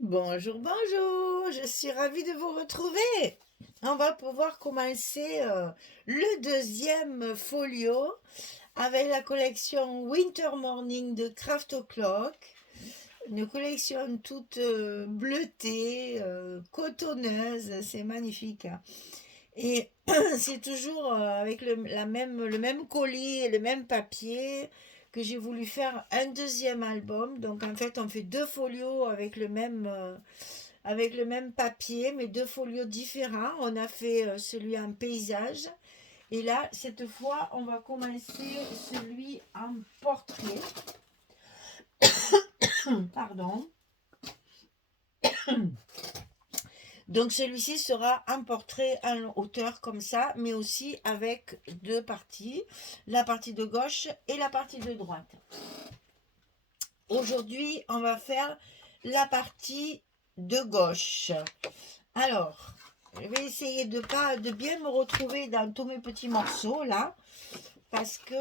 Bonjour, bonjour, je suis ravie de vous retrouver. On va pouvoir commencer le deuxième folio avec la collection Winter Morning de Craft O'Clock. Une collection toute bleutée, cotonneuse, c'est magnifique, hein. Et c'est toujours avec le même colis et le même papier que j'ai voulu faire un deuxième album. Donc en fait, on fait deux folios avec le même papier, mais deux folios différents. On a fait celui en paysage. Et là, cette fois, on va commencer celui en portrait. Pardon. Donc celui-ci sera un portrait en hauteur comme ça, mais aussi avec deux parties, la partie de gauche et la partie de droite. Aujourd'hui, on va faire la partie de gauche. Alors, je vais essayer de bien me retrouver dans tous mes petits morceaux là, parce que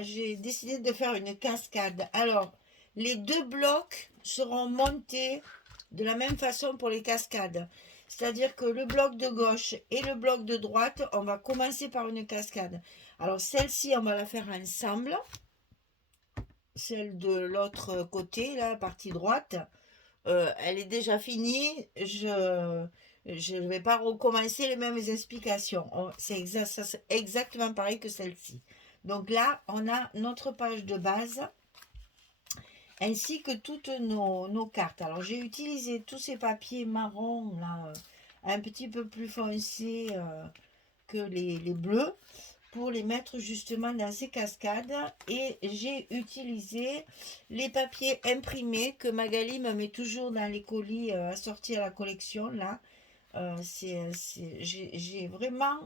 j'ai décidé de faire une cascade. Alors, les deux blocs seront montés de la même façon pour les cascades. C'est-à-dire que le bloc de gauche et le bloc de droite, on va commencer par une cascade. Alors celle-ci, on va la faire ensemble. Celle de l'autre côté, la partie droite, elle est déjà finie. Je ne vais pas recommencer les mêmes explications. C'est exactement pareil que celle-ci. Donc là, on a notre page de base ainsi que toutes nos cartes. Alors j'ai utilisé tous ces papiers marrons là, un petit peu plus foncés que les bleus pour les mettre justement dans ces cascades, et j'ai utilisé les papiers imprimés que Magali me met toujours dans les colis assortis à la collection là. J'ai vraiment,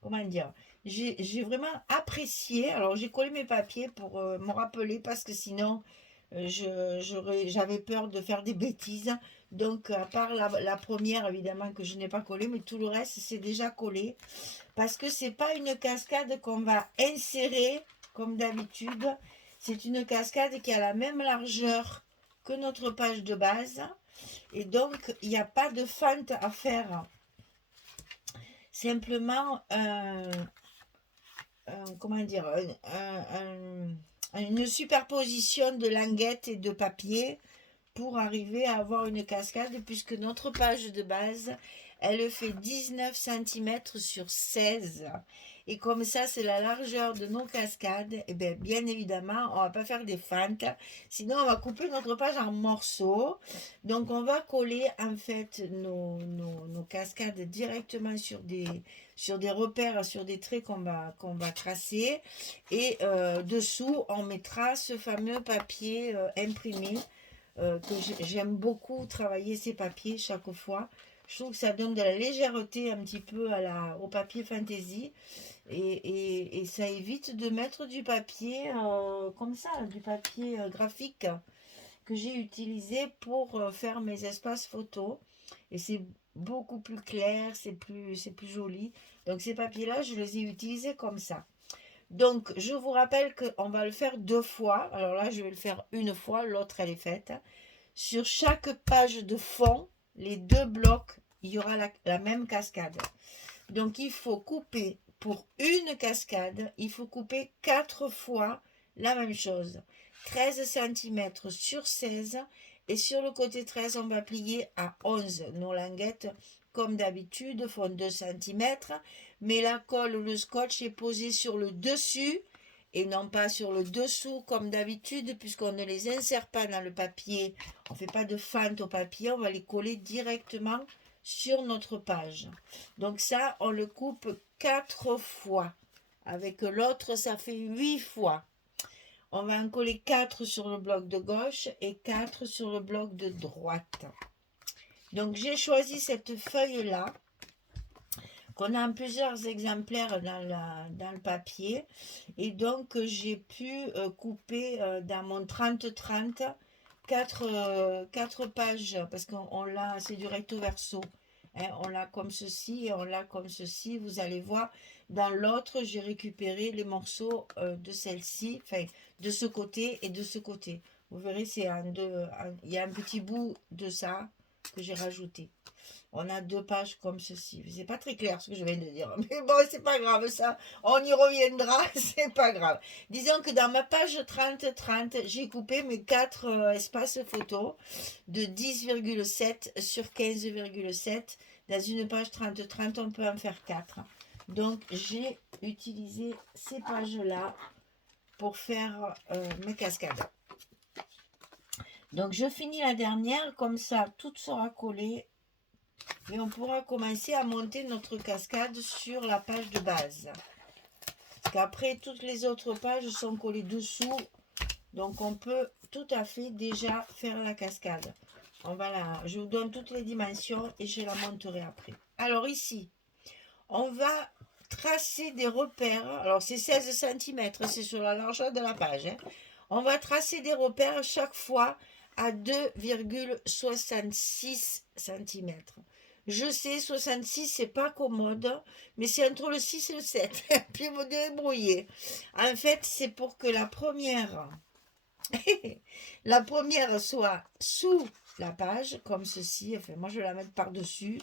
comment dire, j'ai vraiment apprécié. Alors j'ai collé mes papiers pour me rappeler, parce que sinon j'avais peur de faire des bêtises. Donc à part la première évidemment que je n'ai pas collé, mais tout le reste c'est déjà collé, parce que c'est pas une cascade qu'on va insérer comme d'habitude. C'est une cascade qui a la même largeur que notre page de base, et donc il n'y a pas de fente à faire. Simplement comment dire, une superposition de languettes et de papier pour arriver à avoir une cascade, puisque notre page de base, elle fait 19 cm sur 16. Et comme ça, c'est la largeur de nos cascades. Et bien évidemment, on va pas faire des fentes. Sinon, on va couper notre page en morceaux. Donc, on va coller en fait nos cascades directement sur des repères, sur des traits qu'on va tracer. Et dessous, on mettra ce fameux papier imprimé, que j'aime beaucoup travailler ces papiers chaque fois. Je trouve que ça donne de la légèreté un petit peu au papier fantaisie, et ça évite de mettre du papier comme ça, du papier graphique que j'ai utilisé pour faire mes espaces photos. Et c'est beaucoup plus clair, c'est plus joli. Donc ces papiers-là, je les ai utilisés comme ça. Donc, je vous rappelle qu'on va le faire deux fois. Alors là, je vais le faire une fois, l'autre, elle est faite. Sur chaque page de fond, les deux blocs, il y aura la même cascade. Donc il faut couper pour une cascade, il faut couper 4 fois la même chose. 13 cm sur 16, et sur le côté 13, on va plier à 11. Nos languettes, comme d'habitude, font 2 cm, mais la colle ou le scotch est posé sur le dessus et non pas sur le dessous comme d'habitude, puisqu'on ne les insère pas dans le papier. On ne fait pas de fente au papier, on va les coller directement sur notre page. Donc ça, on le coupe 4 fois. Avec l'autre, ça fait 8 fois. On va en coller 4 sur le bloc de gauche et 4 sur le bloc de droite. Donc j'ai choisi cette feuille-là, qu'on a en plusieurs exemplaires dans le papier. Et donc j'ai pu couper dans mon 30-30 4 pages, parce qu'on l'a, c'est du recto verso. Hein, on l'a comme ceci et on l'a comme ceci. Vous allez voir, dans l'autre, j'ai récupéré les morceaux de celle-ci, enfin de ce côté et de ce côté. Vous verrez, c'est il y a un petit bout de ça que j'ai rajouté. On a 2 pages comme ceci. C'est pas très clair ce que je viens de dire. Mais bon, c'est pas grave ça. On y reviendra, c'est pas grave. Disons que dans ma page 30-30, j'ai coupé mes 4 espaces photos de 10,7 sur 15,7. Dans une page 30-30, on peut en faire 4. Donc, j'ai utilisé ces pages-là pour faire mes cascades. Donc, je finis la dernière. Comme ça, tout sera collé. Et on pourra commencer à monter notre cascade sur la page de base. Parce qu'après, toutes les autres pages sont collées dessous. Donc, on peut tout à fait déjà faire la cascade. Je vous donne toutes les dimensions et je la monterai après. Alors ici, on va tracer des repères. Alors, c'est 16 cm, c'est sur la largeur de la page. On va tracer des repères chaque fois à 2,66 cm. Je sais, 66, c'est pas commode, mais c'est entre le 6 et le 7. Puis vous débrouillez. En fait, c'est pour que la première soit sous la page, comme ceci. Enfin, moi, je vais la mettre par-dessus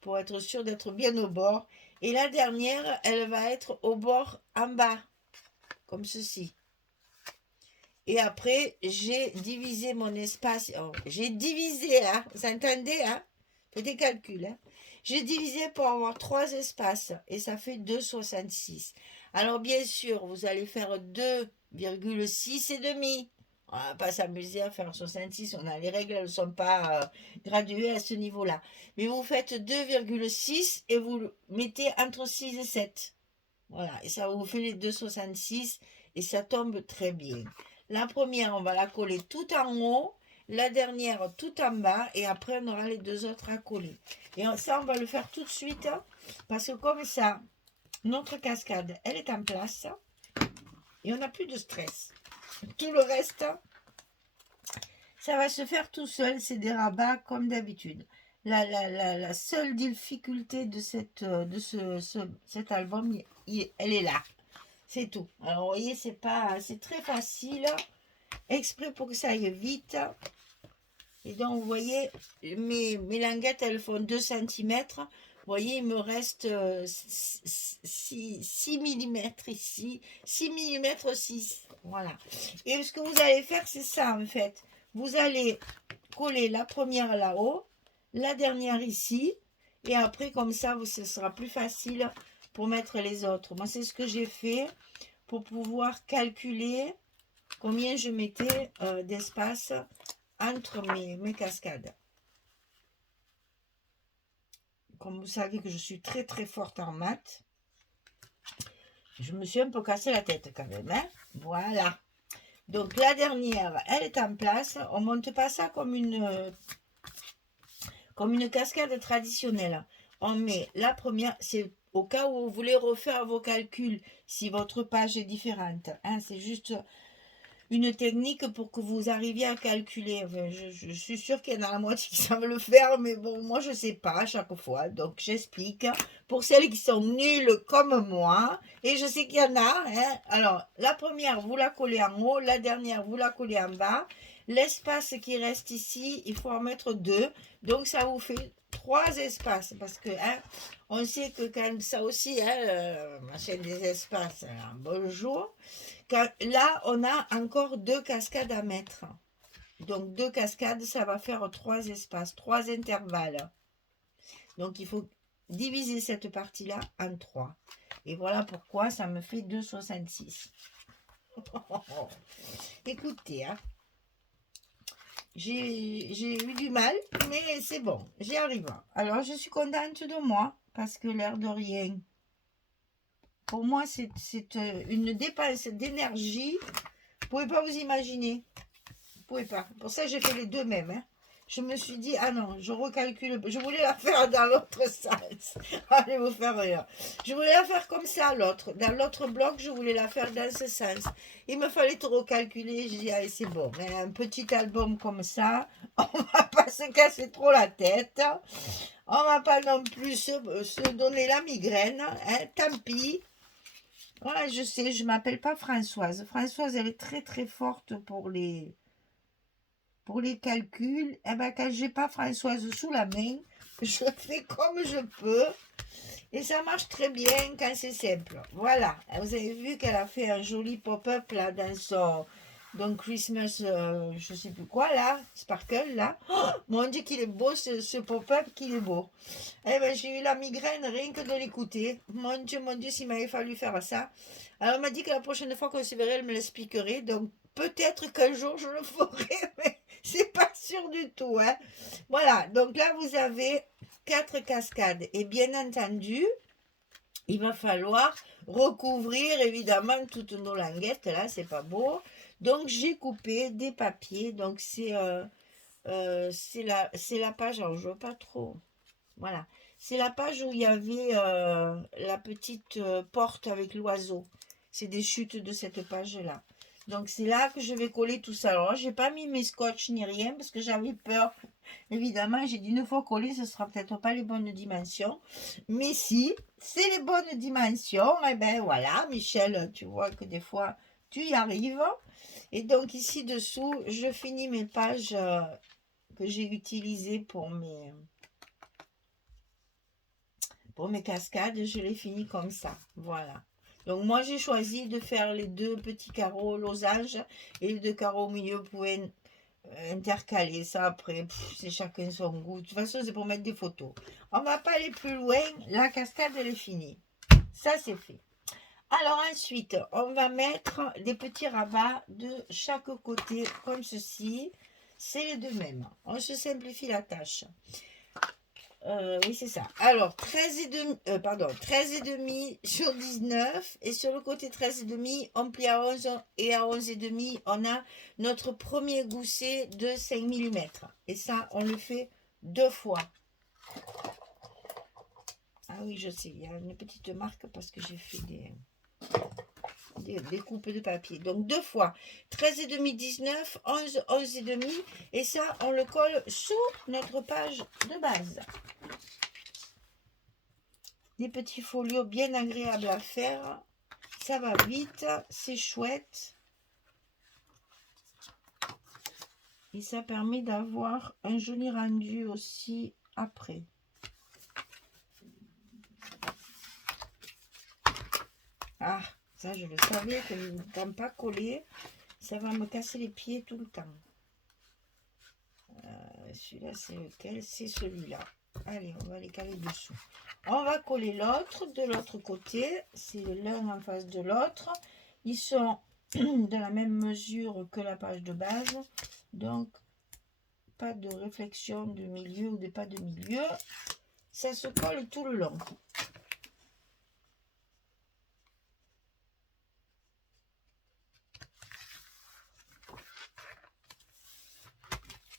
pour être sûr d'être bien au bord. Et la dernière, elle va être au bord en bas, comme ceci. Et après, j'ai divisé mon espace. Oh, j'ai divisé, hein, vous entendez, hein? Faites des calculs, hein? J'ai divisé pour avoir 3 espaces et ça fait 2,66. Alors, bien sûr, vous allez faire 2,6 et demi. On va pas s'amuser à faire 66. Les règles ne sont pas graduées à ce niveau-là. Mais vous faites 2,6 et vous le mettez entre 6 et 7. Voilà, et ça vous fait les 2,66 et ça tombe très bien. La première, on va la coller tout en haut, la dernière tout en bas, et après on aura les 2 autres à coller. Et ça, on va le faire tout de suite, parce que comme ça, notre cascade, elle est en place, et on n'a plus de stress. Tout le reste, ça va se faire tout seul, c'est des rabats comme d'habitude. La seule difficulté de cet album, elle est là. C'est tout. Alors, vous voyez, c'est très facile, exprès pour que ça aille vite. Et donc, vous voyez, mes languettes, elles font 2 cm. Vous voyez, il me reste 6 mm ici, 6 mm 6. Voilà. Et ce que vous allez faire, c'est ça, en fait. Vous allez coller la première là-haut, la dernière ici, et après, comme ça, ce sera plus facile pour mettre les autres. Moi, c'est ce que j'ai fait pour pouvoir calculer combien je mettais d'espace entre mes cascades. Comme vous savez que je suis très très forte en maths, je me suis un peu cassé la tête quand même. Hein, voilà. Donc la dernière, elle est en place. On ne monte pas ça comme une cascade traditionnelle. On met la première, c'est au cas où vous voulez refaire vos calculs, si votre page est différente. Hein, c'est juste une technique pour que vous arriviez à calculer. Enfin, je suis sûre qu'il y en a la moitié qui savent le faire, mais bon, moi je ne sais pas à chaque fois. Donc j'explique. Pour celles qui sont nulles comme moi, et je sais qu'il y en a. Hein, alors, la première, vous la collez en haut. La dernière, vous la collez en bas. L'espace qui reste ici, il faut en mettre 2. Donc ça vous fait 3 espaces. Parce que hein, on sait que quand ça aussi, hein, ma chaîne des espaces, bonjour. Là, on a encore 2 cascades à mettre. Donc 2 cascades, ça va faire 3 espaces, 3 intervalles. Donc il faut diviser cette partie-là en 3. Et voilà pourquoi ça me fait 2,66. Écoutez, hein, j'ai eu du mal, mais c'est bon, j'y arrive. Alors je suis contente de moi, parce que l'air de rien, pour moi c'est une dépense d'énergie. Vous pouvez pas vous imaginer. Vous pouvez pas. Pour ça, j'ai fait les deux mêmes. Hein. Je me suis dit, ah non, je recalcule. Je voulais la faire dans l'autre sens. Allez vous faire rire. Je voulais la faire comme ça, l'autre. Dans l'autre bloc, je voulais la faire dans ce sens. Il me fallait tout recalculer. Je dis, allez, c'est bon. Mais un petit album comme ça, on va pas se casser trop la tête. On va pas non plus se donner la migraine. Hein. Tant pis. Voilà, je sais, je m'appelle pas Françoise. Françoise, elle est très très forte pour les pour les calculs, eh ben, quand j'ai pas Françoise sous la main, je fais comme je peux. Et ça marche très bien quand c'est simple. Voilà. Vous avez vu qu'elle a fait un joli pop-up là dans son donc Christmas, je sais plus quoi là, Sparkle là. Oh, mon Dieu qu'il est beau ce pop-up, qu'il est beau. Eh ben j'ai eu la migraine rien que de l'écouter. Mon Dieu, s'il m'avait fallu faire ça. Alors elle m'a dit que la prochaine fois qu'on se verrait, elle me l'expliquerait. Donc peut-être qu'un jour je le ferai, mais c'est pas sûr du tout. Hein. Voilà. Donc là vous avez 4 cascades. Et bien entendu, il va falloir recouvrir évidemment toutes nos languettes. Là, c'est pas beau. Donc, j'ai coupé des papiers. Donc, c'est la page. Alors, je vois pas trop. Voilà. C'est la page où il y avait la petite porte avec l'oiseau. C'est des chutes de cette page-là. Donc, c'est là que je vais coller tout ça. Alors, j'ai pas mis mes scotch ni rien parce que j'avais peur. Évidemment, j'ai dit une fois collé, ce sera peut-être pas les bonnes dimensions. Mais si, c'est les bonnes dimensions. Et ben voilà, Michel, tu vois que des fois, tu y arrives. Et donc, ici dessous, je finis mes pages que j'ai utilisées pour mes cascades. Je les finis comme ça. Voilà. Donc, moi, j'ai choisi de faire les 2 petits carreaux losange et les 2 carreaux au milieu. Vous pouvez intercaler ça après, c'est chacun son goût. De toute façon, c'est pour mettre des photos. On va pas aller plus loin. La cascade, elle est finie. Ça, c'est fait. Alors ensuite, on va mettre des petits rabats de chaque côté, comme ceci. C'est les 2 mêmes. On se simplifie la tâche. Oui, c'est ça. Alors, 13 et demi sur 19. Et sur le côté 13 et demi, on plie à 11 et à 11 et demi, on a notre premier gousset de 5 mm. Et ça, on le fait 2 fois. Ah oui, je sais, il y a une petite marque parce que j'ai fait des coupes de papier. Donc 2 fois. 13 et demi, 19, 11, 11 et demi. Et ça, on le colle sous notre page de base. Des petits folios bien agréables à faire. Ça va vite, c'est chouette. Et ça permet d'avoir un joli rendu aussi après. Ah, ça je le savais que je ne peux pas coller. Ça va me casser les pieds tout le temps. Celui-là, c'est lequel? C'est celui-là. Allez, on va les caler dessous. On va coller l'autre de l'autre côté. C'est l'un en face de l'autre. Ils sont de la même mesure que la page de base. Donc, pas de réflexion de milieu ou de pas de milieu. Ça se colle tout le long.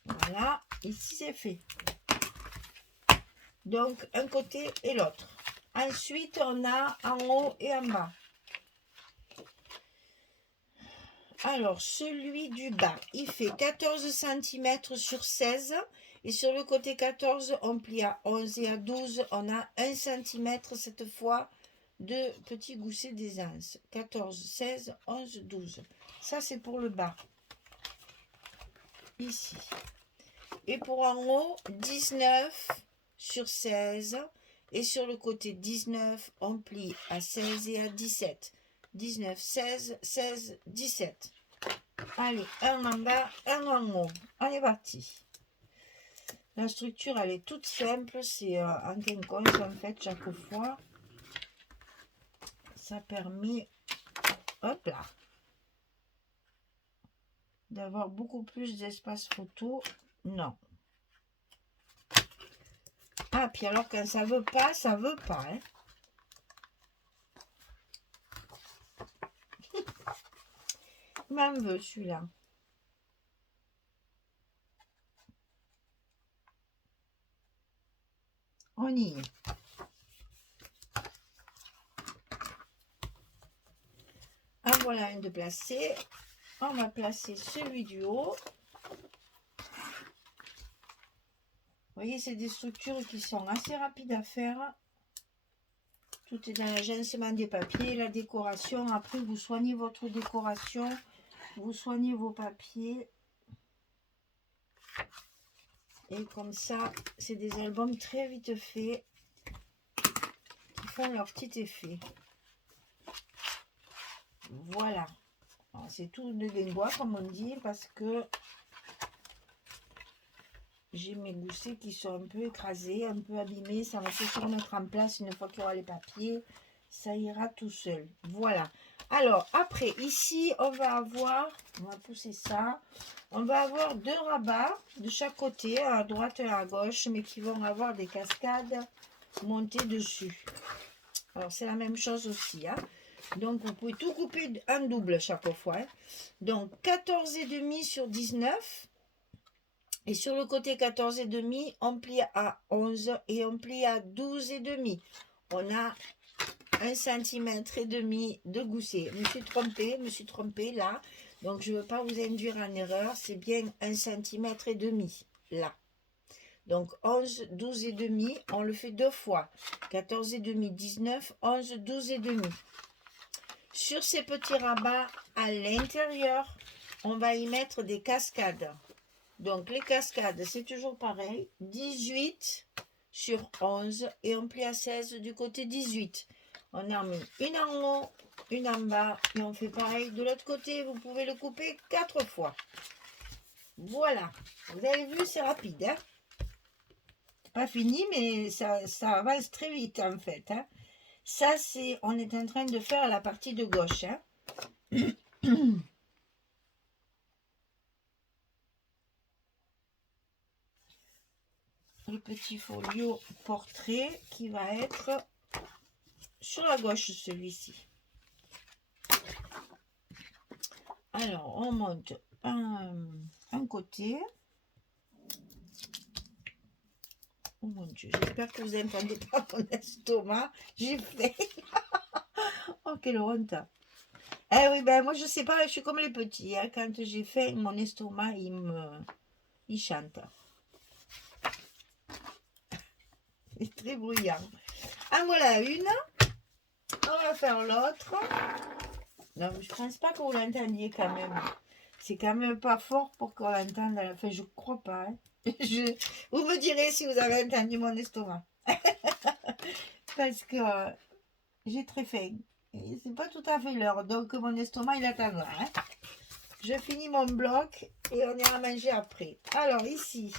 Voilà, ici c'est fait. Donc, un côté et l'autre. Ensuite, on a en haut et en bas. Alors, celui du bas, il fait 14 cm sur 16. Et sur le côté 14, on plie à 11 et à 12. On a 1 cm cette fois de petits goussets d'aisance. 14, 16, 11, 12. Ça, c'est pour le bas. Ici. Et pour en haut, 19 sur 16. Et sur le côté 19, on plie à 16 et à 17. 19, 16, 16, 17. Allez, un en bas, un en haut. On est parti. La structure, elle est toute simple. C'est en quinconce, en fait, chaque fois. Ça permet, hop là, d'avoir beaucoup plus d'espace photo. Non. Ah, puis alors, quand ça veut pas, ça veut pas, hein. M'en veut, celui-là. On y est. En voilà un de placé. On va placer celui du haut. Vous voyez, c'est des structures qui sont assez rapides à faire. Tout est dans l'agencement des papiers, la décoration. Après, vous soignez votre décoration. Vous soignez vos papiers. Et comme ça, c'est des albums très vite faits qui font leur petit effet. Voilà. C'est tout de guingois, comme on dit, parce que j'ai mes goussets qui sont un peu écrasés, un peu abîmés. Ça va se remettre en place une fois qu'il y aura les papiers. Ça ira tout seul. Voilà. Alors, après, ici, on va pousser ça. On va avoir 2 rabats de chaque côté, à droite et à gauche, mais qui vont avoir des cascades montées dessus. Alors, c'est la même chose aussi. Hein. Donc, vous pouvez tout couper en double chaque fois. Hein. Donc, 14,5 sur 19. Et sur le côté 14,5, on plie à 11 et on plie à 12,5. On a 1,5 cm de gousset. Je me suis trompée là. Donc, je ne veux pas vous induire en erreur. C'est bien 1,5 cm là. Donc, 11, 12,5, on le fait 2 fois. 14,5, 19, 11, 12,5. Sur ces petits rabats, à l'intérieur, on va y mettre des cascades. Donc, les cascades, c'est toujours pareil. 18 sur 11 et on plie à 16 du côté 18. On en met une en haut, une en bas et on fait pareil de l'autre côté. Vous pouvez le couper 4 fois. Voilà. Vous avez vu, c'est rapide. Hein? C'est pas fini, mais ça avance très vite en fait. Hein? Ça, on est en train de faire la partie de gauche. Hein? Le petit folio portrait qui va être sur la gauche, celui-ci. Alors, on monte un côté. Oh mon Dieu, j'espère que vous n'entendez pas mon estomac. J'ai fait. Oh, quelle honte. Eh oui, ben moi, je sais pas, je suis comme les petits. Hein. Quand j'ai faim, mon estomac, il chante. C'est très bruyant. Ah, voilà une. On va faire l'autre. Non, je pense pas que vous l'entendiez quand même. C'est quand même pas fort pour qu'on l'entende à la fin. Je crois pas. Hein. Vous me direz si vous avez entendu mon estomac. Parce que j'ai très faim. Et c'est pas tout à fait l'heure. Donc mon estomac il attendra. Hein. Je finis mon bloc et on ira manger après. Alors ici.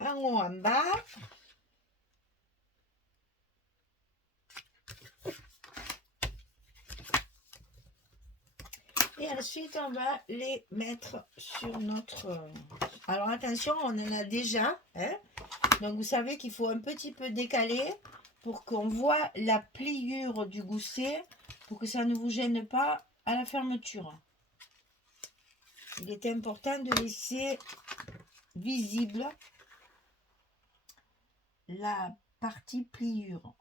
En haut, en bas. Et ensuite, on va les mettre sur notre... Alors, attention, on en a déjà. Hein? Donc, vous savez qu'il faut un petit peu décaler pour qu'on voit la pliure du gousset, pour que ça ne vous gêne pas à la fermeture. Il est important de laisser visible la partie pliure.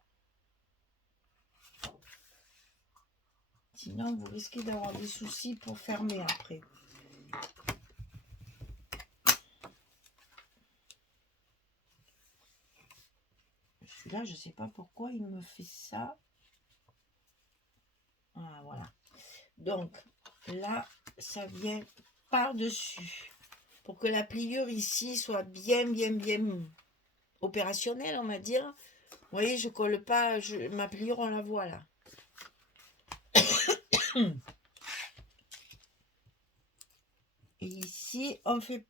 Sinon, vous risquez d'avoir des soucis pour fermer après. Celui-là, je ne sais pas pourquoi il me fait ça. Ah, voilà. Donc, là, ça vient par-dessus. Pour que la pliure ici soit bien opérationnelle, on va dire. Vous voyez, je colle pas, ma pliure, on la voit là. Et ici, on fait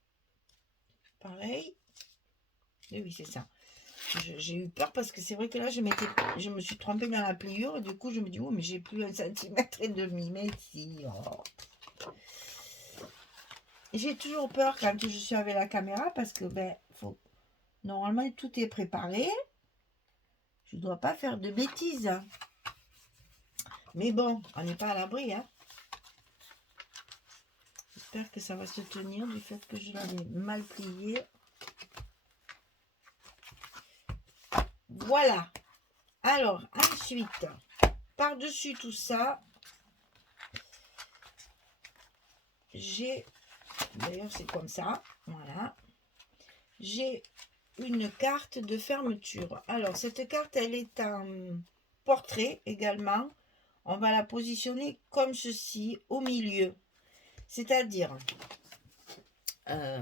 pareil. Et oui, c'est ça. J'ai eu peur parce que c'est vrai que là, je me suis trompée dans la pliure. Et du coup, je me dis, oh, mais j'ai plus 1,5 cm. Mais si, oh. J'ai toujours peur quand je suis avec la caméra parce que, normalement, tout est préparé. Je ne dois pas faire de bêtises. Mais bon, on n'est pas à l'abri. Hein. J'espère que ça va se tenir du fait que je l'avais mal plié. Voilà. Alors, ensuite, par-dessus tout ça, j'ai... D'ailleurs, c'est comme ça. Voilà. J'ai une carte de fermeture. Alors, cette carte, elle est en portrait également. On va la positionner comme ceci, au milieu. C'est-à-dire,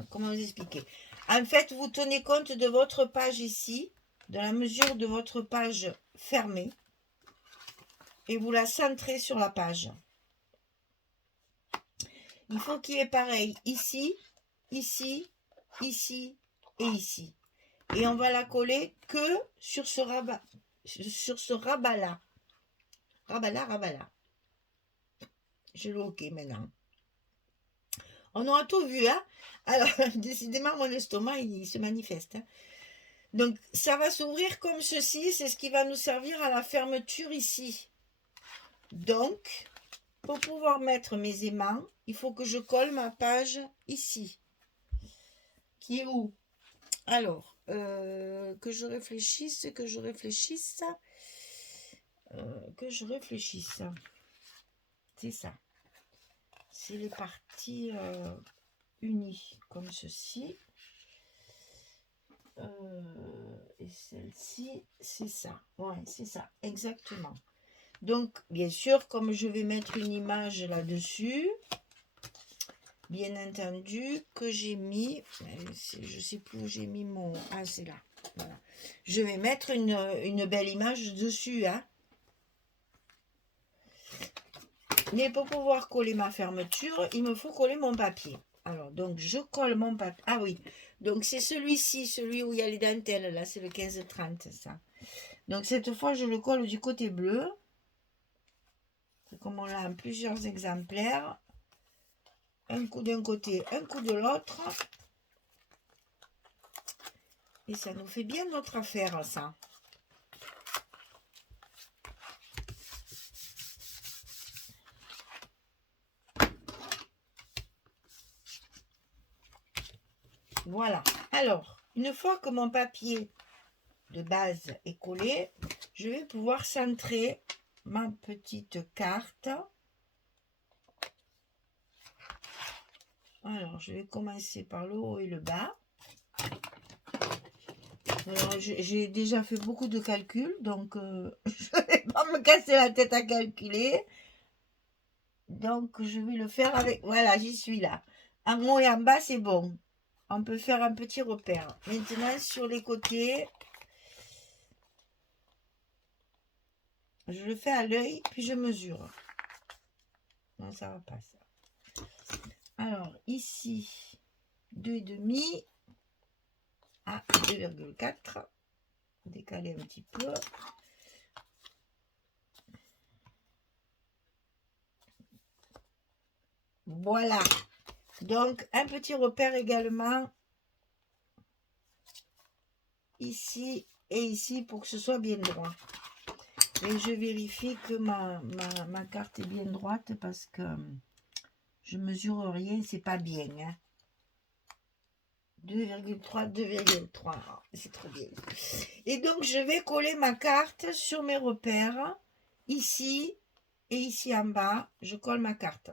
comment vous expliquer? En fait, vous tenez compte de votre page ici, de la mesure de votre page fermée, et vous la centrez sur la page. Il faut qu'il y ait pareil ici, ici, ici et ici. Et on va la coller que sur ce rabat, là. Rabat là. Je le OK maintenant. On aura tout vu, hein. Alors, décidément, mon estomac, il se manifeste. Hein. Donc, ça va s'ouvrir comme ceci. C'est ce qui va nous servir à la fermeture ici. Donc, pour pouvoir mettre mes aimants, il faut que je colle ma page ici. Qui est où? Alors, que je réfléchisse. C'est ça. C'est les parties unies, comme ceci. Et celle-ci, c'est ça. Ouais, c'est ça, exactement. Donc, bien sûr, comme je vais mettre une image là-dessus, bien entendu, que j'ai mis, je sais plus où j'ai mis mon... Ah, c'est là. Voilà. Je vais mettre une belle image dessus, hein. Mais pour pouvoir coller ma fermeture, il me faut coller mon papier. Alors, donc, je colle mon papier. Ah oui, donc c'est celui-ci, celui où il y a les dentelles, là, c'est le 15-30, ça. Donc, cette fois, je le colle du côté bleu. Comme on l'a en plusieurs exemplaires. Un coup d'un côté, un coup de l'autre. Et ça nous fait bien notre affaire, ça. Voilà. Alors, une fois que mon papier de base est collé, je vais pouvoir centrer ma petite carte. Alors, je vais commencer par le haut et le bas. Alors, j'ai déjà fait beaucoup de calculs, donc je ne vais pas me casser la tête à calculer. Donc, je vais le faire avec... Voilà, j'y suis là. En haut et en bas, c'est bon. On peut faire un petit repère. Maintenant, sur les côtés, je le fais à l'œil, puis je mesure. Non, ça va pas, ça. Alors, ici, 2,5 à 2,4. Décaler un petit peu. Voilà. Donc, un petit repère également ici et ici pour que ce soit bien droit. Et je vérifie que ma carte est bien droite parce que je mesure rien, c'est pas bien. Hein. 2,3, 2,3. C'est trop bien. Et donc, je vais coller ma carte sur mes repères. Ici et ici en bas, je colle ma carte.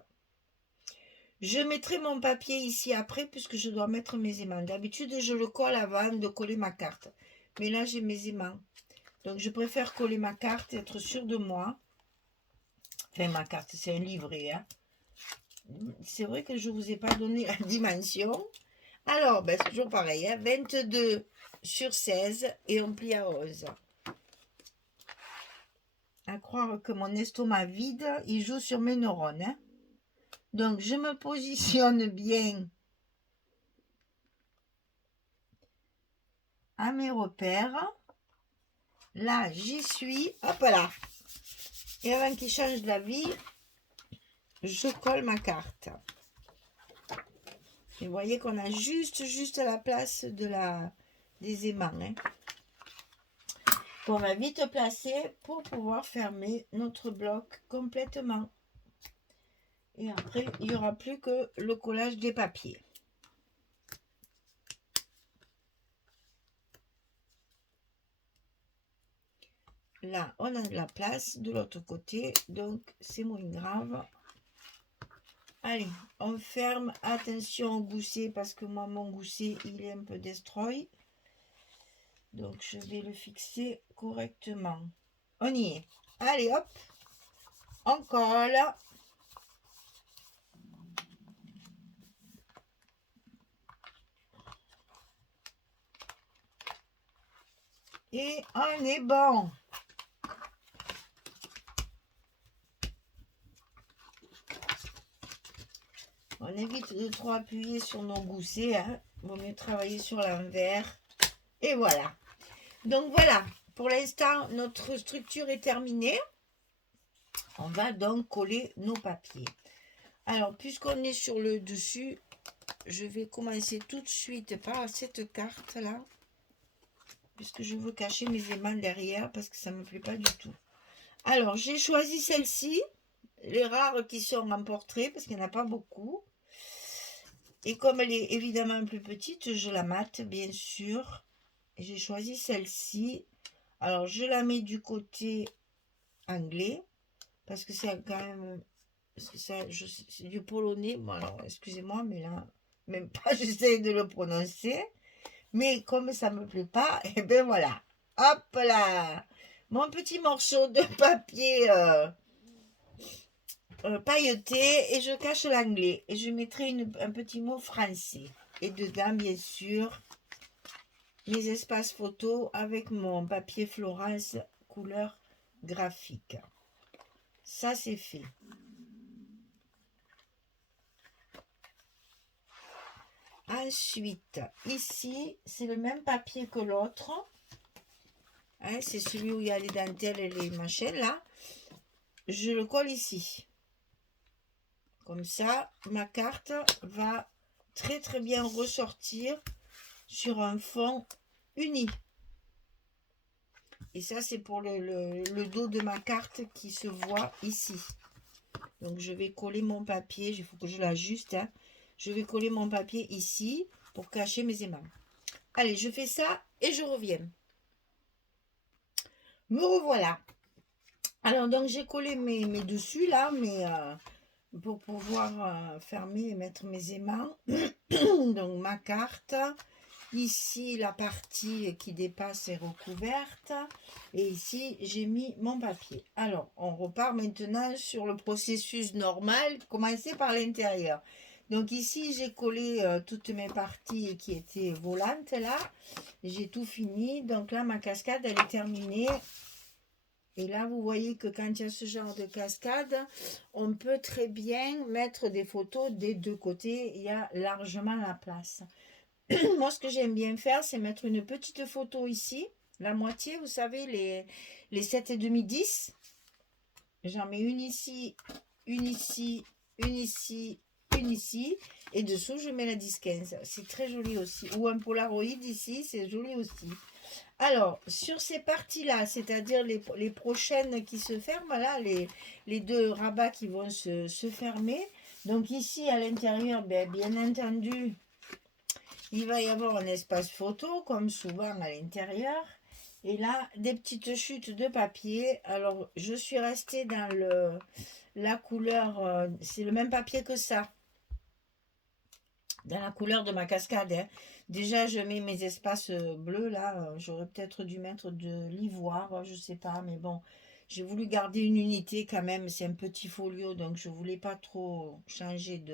Je mettrai mon papier ici après puisque je dois mettre mes aimants. D'habitude, je le colle avant de coller ma carte. Mais là, j'ai mes aimants. Donc, je préfère coller ma carte et être sûre de moi. Enfin, ma carte, c'est un livret. Hein. C'est vrai que je ne vous ai pas donné la dimension. Alors, ben, c'est toujours pareil. Hein, 22 sur 16 et on plie à 11. À croire que mon estomac vide, il joue sur mes neurones. Hein. Donc, je me positionne bien à mes repères. Là, j'y suis. Hop là. Et avant qu'il change d'avis, je colle ma carte. Et vous voyez qu'on a juste la place des aimants. Hein. On va vite placer pour pouvoir fermer notre bloc complètement. Et après, il n'y aura plus que le collage des papiers. Là, on a de la place de l'autre côté, donc c'est moins grave. Allez, on ferme. Attention au gousset parce que moi, mon gousset, il est un peu destroy. Donc, je vais le fixer correctement. On y est. Allez, hop. On colle. Et on est bon. On évite de trop appuyer sur nos goussets. Hein. Vaut mieux travailler sur l'envers. Et voilà. Donc voilà. Pour l'instant, notre structure est terminée. On va donc coller nos papiers. Alors, puisqu'on est sur le dessus, je vais commencer tout de suite par cette carte-là. Puisque je veux cacher mes aimants derrière parce que ça ne me plaît pas du tout. Alors, j'ai choisi celle-ci. Les rares qui sont en portrait parce qu'il n'y en a pas beaucoup. Et comme elle est évidemment plus petite, je la mate, bien sûr. J'ai choisi celle-ci. Alors, je la mets du côté anglais. Parce que c'est quand même... C'est du polonais. Bon, alors, excusez-moi, mais là, même pas, j'essaie de le prononcer. Mais comme ça ne me plaît pas, et ben voilà. Hop là. Mon petit morceau de papier pailleté et je cache l'anglais. Et je mettrai un petit mot français. Et dedans, bien sûr, mes espaces photos avec mon papier Florence couleur graphique. Ça, c'est fait. Ensuite, ici, c'est le même papier que l'autre. Hein, c'est celui où il y a les dentelles et les machins, là. Je le colle ici. Comme ça, ma carte va très très bien ressortir sur un fond uni. Et ça, c'est pour le dos de ma carte qui se voit ici. Donc, je vais coller mon papier. Il faut que je l'ajuste. Hein. Je vais coller mon papier ici pour cacher mes aimants. Allez, je fais ça et je reviens. Me revoilà. Alors, donc, j'ai collé mes dessus là, pour pouvoir fermer et mettre mes aimants. Donc, ma carte. Ici, la partie qui dépasse est recouverte. Et ici, j'ai mis mon papier. Alors, on repart maintenant sur le processus normal. Commencer par l'intérieur. Donc ici, j'ai collé toutes mes parties qui étaient volantes là. J'ai tout fini. Donc là, ma cascade, elle est terminée. Et là, vous voyez que quand il y a ce genre de cascade, on peut très bien mettre des photos des deux côtés. Il y a largement la place. Moi, ce que j'aime bien faire, c'est mettre une petite photo ici, la moitié, vous savez, les 7,5, 10. J'en mets une ici, une ici, une ici, une ici. Et dessous, je mets la 10-15. C'est très joli aussi. Ou un Polaroid ici, c'est joli aussi. Alors, sur ces parties-là, c'est-à-dire les prochaines qui se ferment, là, les deux rabats qui vont se fermer. Donc ici, à l'intérieur, bien entendu, il va y avoir un espace photo, comme souvent à l'intérieur. Et là, des petites chutes de papier. Alors, je suis restée dans la couleur, c'est le même papier que ça. Dans la couleur de ma cascade. Hein. Déjà, je mets mes espaces bleus, là. J'aurais peut-être dû mettre de l'ivoire, je sais pas. Mais bon, j'ai voulu garder une unité quand même. C'est un petit folio, donc je voulais pas trop changer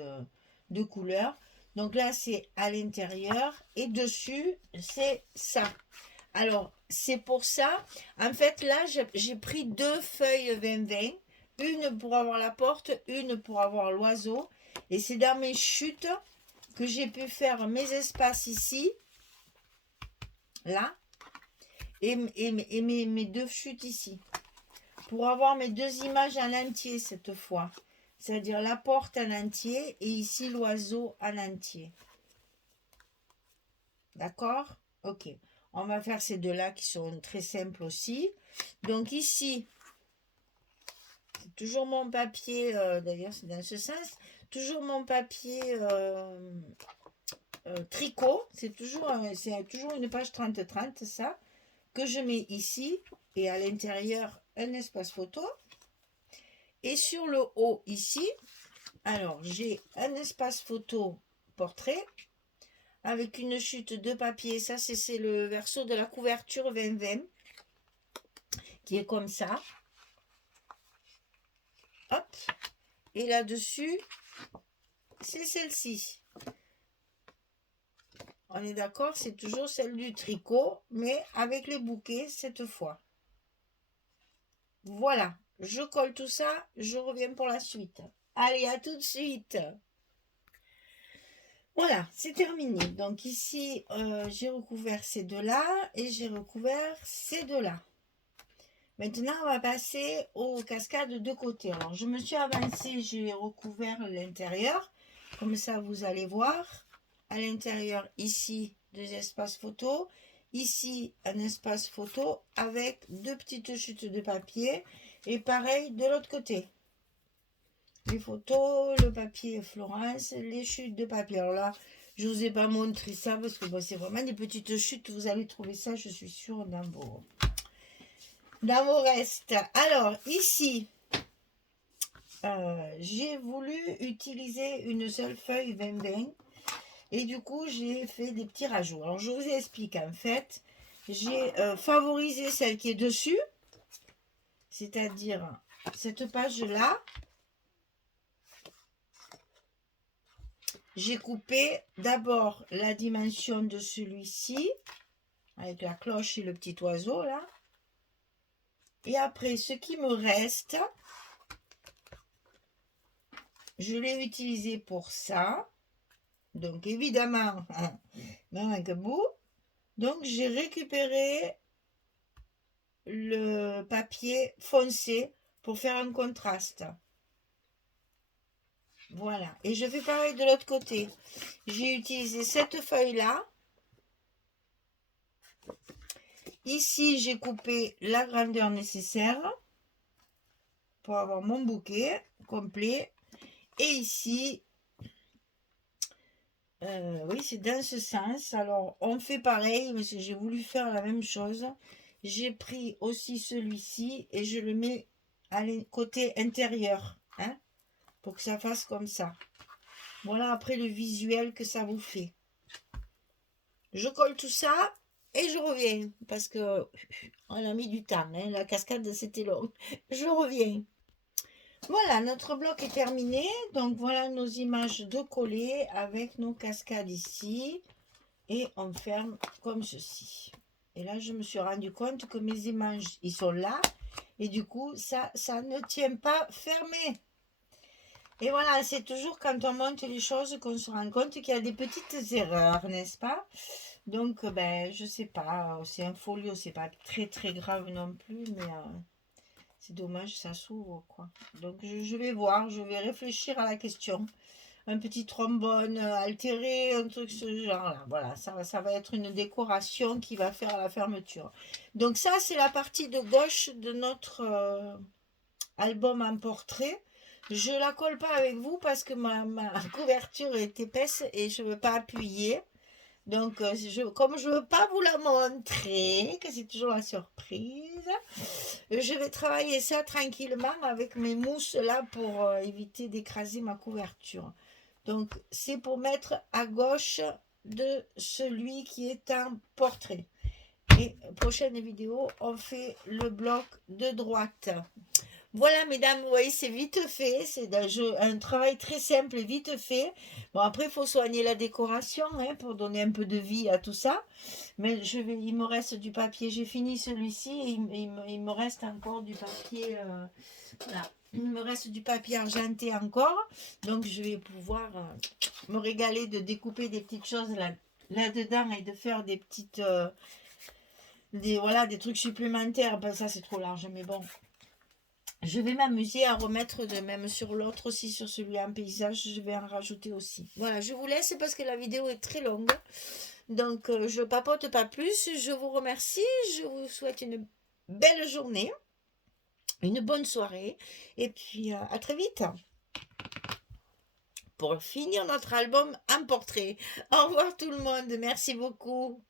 de couleur. Donc là, c'est à l'intérieur. Et dessus, c'est ça. Alors, c'est pour ça. En fait, là, j'ai pris deux feuilles 20-20. Une pour avoir la porte, une pour avoir l'oiseau. Et c'est dans mes chutes que j'ai pu faire mes espaces ici. Là. Et mes deux chutes ici. Pour avoir mes deux images en entier cette fois. C'est-à-dire la porte en entier et ici l'oiseau en entier. D'accord? Ok. On va faire ces deux-là qui sont très simples aussi. Donc ici, c'est toujours mon papier, d'ailleurs c'est dans ce sens, toujours mon papier tricot. C'est toujours une page 30-30 ça, que je mets ici. Et à l'intérieur, un espace photo. Et sur le haut ici, alors j'ai un espace photo portrait. Avec une chute de papier, ça c'est le verso de la couverture 20-20 qui est comme ça. Hop. Et là-dessus, c'est celle-ci. On est d'accord, c'est toujours celle du tricot, mais avec les bouquets cette fois. Voilà, je colle tout ça, je reviens pour la suite. Allez, à tout de suite. Voilà, c'est terminé. Donc ici, j'ai recouvert ces deux-là et j'ai recouvert ces deux-là. Maintenant, on va passer aux cascades de côté. Alors, je me suis avancée, j'ai recouvert l'intérieur. Comme ça, vous allez voir. À l'intérieur, ici, deux espaces photo. Ici, un espace photo avec deux petites chutes de papier. Et pareil de l'autre côté. Les photos, le papier Florence, les chutes de papier. Alors là, je ne vous ai pas montré ça parce que bon, c'est vraiment des petites chutes. Vous allez trouver ça, je suis sûre, dans vos restes. Alors, ici, j'ai voulu utiliser une seule feuille 20-20 et du coup, j'ai fait des petits rajouts. Alors, je vous explique. En fait, j'ai favorisé celle qui est dessus, c'est-à-dire cette page-là. J'ai coupé d'abord la dimension de celui-ci, avec la cloche et le petit oiseau, là. Et après, ce qui me reste, je l'ai utilisé pour ça. Donc, évidemment, il manque un bout. Donc, j'ai récupéré le papier foncé pour faire un contraste. Voilà. Et je fais pareil de l'autre côté. J'ai utilisé cette feuille-là. Ici, j'ai coupé la grandeur nécessaire pour avoir mon bouquet complet. Et ici, oui, c'est dans ce sens. Alors, on fait pareil, parce que j'ai voulu faire la même chose. J'ai pris aussi celui-ci et je le mets à côté intérieur, hein, pour que ça fasse comme ça. Voilà après le visuel que ça vous fait. Je colle tout ça et je reviens, parce que on a mis du temps, hein, la cascade c'était long. Je reviens. Voilà, notre bloc est terminé. Donc voilà nos images de coller avec nos cascades ici. Et on ferme comme ceci. Et là, je me suis rendu compte que mes images, ils sont là. Et du coup, ça ne tient pas fermé. Et voilà, c'est toujours quand on monte les choses qu'on se rend compte qu'il y a des petites erreurs, n'est-ce pas? Donc, ben, je sais pas. C'est un folio, c'est pas très très grave non plus. Mais c'est dommage, ça s'ouvre, quoi. Donc, je vais voir, je vais réfléchir à la question. Un petit trombone altéré, un truc ce genre-là. Voilà, ça va être une décoration qui va faire à la fermeture. Donc ça, c'est la partie de gauche de notre album en portrait. Je la colle pas avec vous parce que ma couverture est épaisse et je ne veux pas appuyer. Donc, comme je ne veux pas vous la montrer, que c'est toujours la surprise, je vais travailler ça tranquillement avec mes mousses là pour éviter d'écraser ma couverture. Donc, c'est pour mettre à gauche de celui qui est en portrait. Et prochaine vidéo, on fait le bloc de droite. Voilà, mesdames, vous voyez, c'est vite fait. C'est un travail très simple et vite fait. Bon, après, il faut soigner la décoration hein, pour donner un peu de vie à tout ça. Mais il me reste du papier. J'ai fini celui-ci et il me reste encore du papier. Voilà. Il me reste du papier argenté encore. Donc, je vais pouvoir me régaler de découper des petites choses là-dedans et de faire des petites... des trucs supplémentaires. Ben, ça, c'est trop large, mais bon. Je vais m'amuser à remettre de même sur l'autre aussi, sur celui en paysage, je vais en rajouter aussi. Voilà, je vous laisse parce que la vidéo est très longue. Donc, je papote pas plus. Je vous remercie. Je vous souhaite une belle journée, une bonne soirée. Et puis, à très vite pour finir notre album en portrait. Au revoir tout le monde. Merci beaucoup.